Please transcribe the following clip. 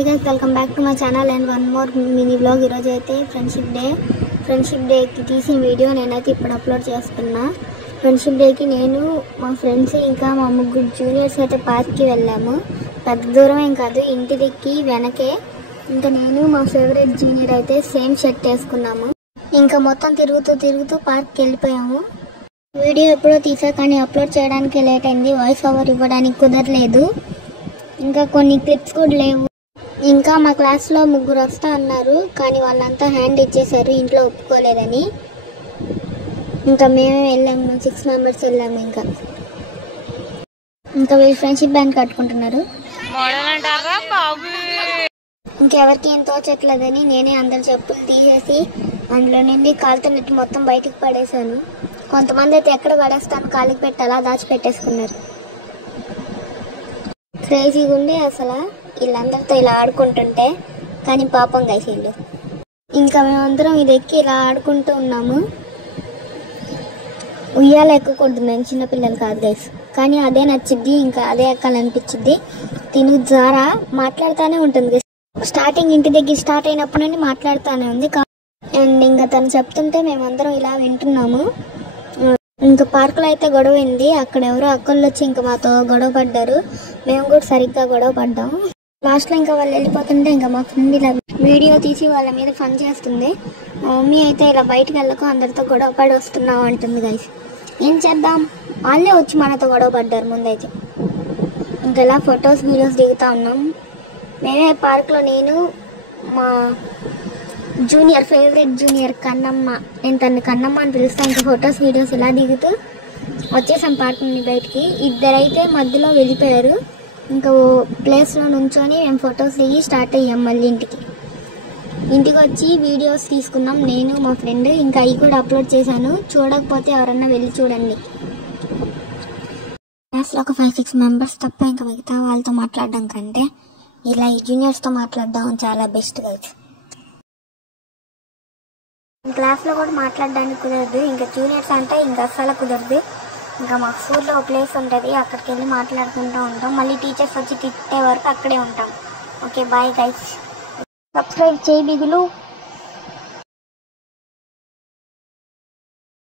Hi guys, welcome back to my channel and one more mini vlog. ఈరోజు అయితే friendship డేకి తీసిన video నేనైతే ఇప్పుడు అప్లోడ్ చేస్తున్నా. ఫ్రెండ్షిప్ డేకి నేను మా ఫ్రెండ్స్ ఇంకా మా ముగ్గురు జూనియర్స్ అయితే పార్క్కి వెళ్ళాము. పెద్ద దూరం ఏం కాదు, ఇంటి దిక్కి వెనకే. ఇంకా నేను మా ఫేవరెట్ జూనియర్ అయితే సేమ్ షర్ట్ వేసుకున్నాము. ఇంకా మొత్తం తిరుగుతూ పార్క్కి వెళ్ళిపోయాము. వీడియో ఎప్పుడో తీసా కానీ అప్లోడ్ చేయడానికి లేట్ అయింది, వాయిస్ ఓవర్ ఇవ్వడానికి కుదరలేదు. ఇంకా కొన్ని క్లిప్స్ కూడా లేవు. ఇంకా మా క్లాస్లో ముగ్గురు వస్తా అన్నారు కానీ వాళ్ళంతా హ్యాండ్ ఇచ్చేసారు, ఇంట్లో ఒప్పుకోలేదని. ఇంకా మేమే వెళ్ళాము, 6 మెంబర్స్ వెళ్ళాము. ఇంకా వీళ్ళు ఫ్రెండ్షిప్ బ్యాండ్ కట్టుకుంటున్నారు. ఇంకెవరికి ఏం తోచట్లేదని నేనే అందరు చెప్పులు తీసేసి అందులో నుండి కాలుతో నెట్టి మొత్తం బయటికి పడేశాను. కొంతమంది అయితే ఎక్కడ పడేస్తాను కాలికి పెట్టి అలా దాచిపెట్టేసుకున్నారు. క్రేజీగా ఉండే అసలు వీళ్ళందరితో ఇలా ఆడుకుంటుంటే. కానీ పాపం గైస్ వీళ్ళు. ఇంకా మేమందరం ఇది ఎక్కి ఇలా ఆడుకుంటూ ఉన్నాము. ఉయ్యాల ఎక్కుకుంటున్నాం, చిన్నపిల్లలు కాదు గైస్. కానీ అదే నచ్చిద్ది, ఇంకా అదే ఎక్కాలనిపించిద్ది. తిను జారా మాట్లాడుతూనే ఉంటుంది గైస్. స్టార్టింగ్ ఇంటి దగ్గర స్టార్ట్ అయినప్పటి నుండి మాట్లాడుతూనే ఉంది. అండ్ ఇంకా తను చెప్తుంటే మేమందరం ఇలా వింటున్నాము. ఇంకా పార్కులో అయితే గొడవ అయింది. అక్కడ ఎవరో అక్కళ్ళు వచ్చి ఇంకా మాతో గొడవ పడ్డారు. మేము కూడా సరిగ్గా గొడవ పడ్డాము. లాస్ట్లో ఇంకా వాళ్ళు వెళ్ళిపోతుంటే ఇంకా మా ఫ్రెండ్ ఇలా వీడియో తీసి వాళ్ళ మీద ఫన్ చేస్తుంది. మా మమ్మీ అయితే ఇలా బయటకు వెళ్ళకు, అందరితో గొడవ పడి వస్తున్నావు అంటుంది గైస్. ఏం చేద్దాం, వాళ్ళే వచ్చి మనతో గొడవ పడ్డారు ముందైతే. ఇంకా ఇలా ఫొటోస్ వీడియోస్ దిగుతూ ఉన్నాం. మేమే పార్క్లో నేను మా ఫేవరెట్ జూనియర్ కన్నమ్మ, నేను తను కన్నమ్మ అని పిలుస్తాను. ఇంకా ఫొటోస్ వీడియోస్ ఇలా దిగుతూ వచ్చేసాం పార్క్ నుండి బయటికి. ఇద్దరైతే మధ్యలో వెళ్ళిపోయారు. ఇంకా ఓ ప్లేస్లో నుంచొని మేము ఫొటోస్ దిగి స్టార్ట్ అయ్యాం. మళ్ళీ ఇంటికి వచ్చి వీడియోస్ తీసుకున్నాం నేను మా ఫ్రెండ్. ఇంకా అవి కూడా అప్లోడ్ చేశాను, చూడకపోతే ఎవరన్నా వెళ్ళి చూడండి. క్లాస్లో ఒక 5-6 మెంబర్స్ తప్ప ఇంకా మిగతా వాళ్ళతో మాట్లాడడం కంటే ఇలా ఈ జూనియర్స్తో మాట్లాడడం చాలా బెస్ట్ గైస్. క్లాస్లో కూడా మాట్లాడడానికి కుదరదు, ఇంకా జూనియర్స్ అంటే ఇంకా అస్సలు కుదరదు. ఇంకా మాకు స్కూల్లో ఒక ప్లేస్ ఉంటుంది, అక్కడికి వెళ్ళి మాట్లాడుకుంటూ ఉంటాం. మళ్ళీ టీచర్స్ వచ్చి తిట్టే వరకు అక్కడే ఉంటాం. ఓకే బాయ్ గైస్, సబ్స్క్రైబ్ చేయి బిగులు.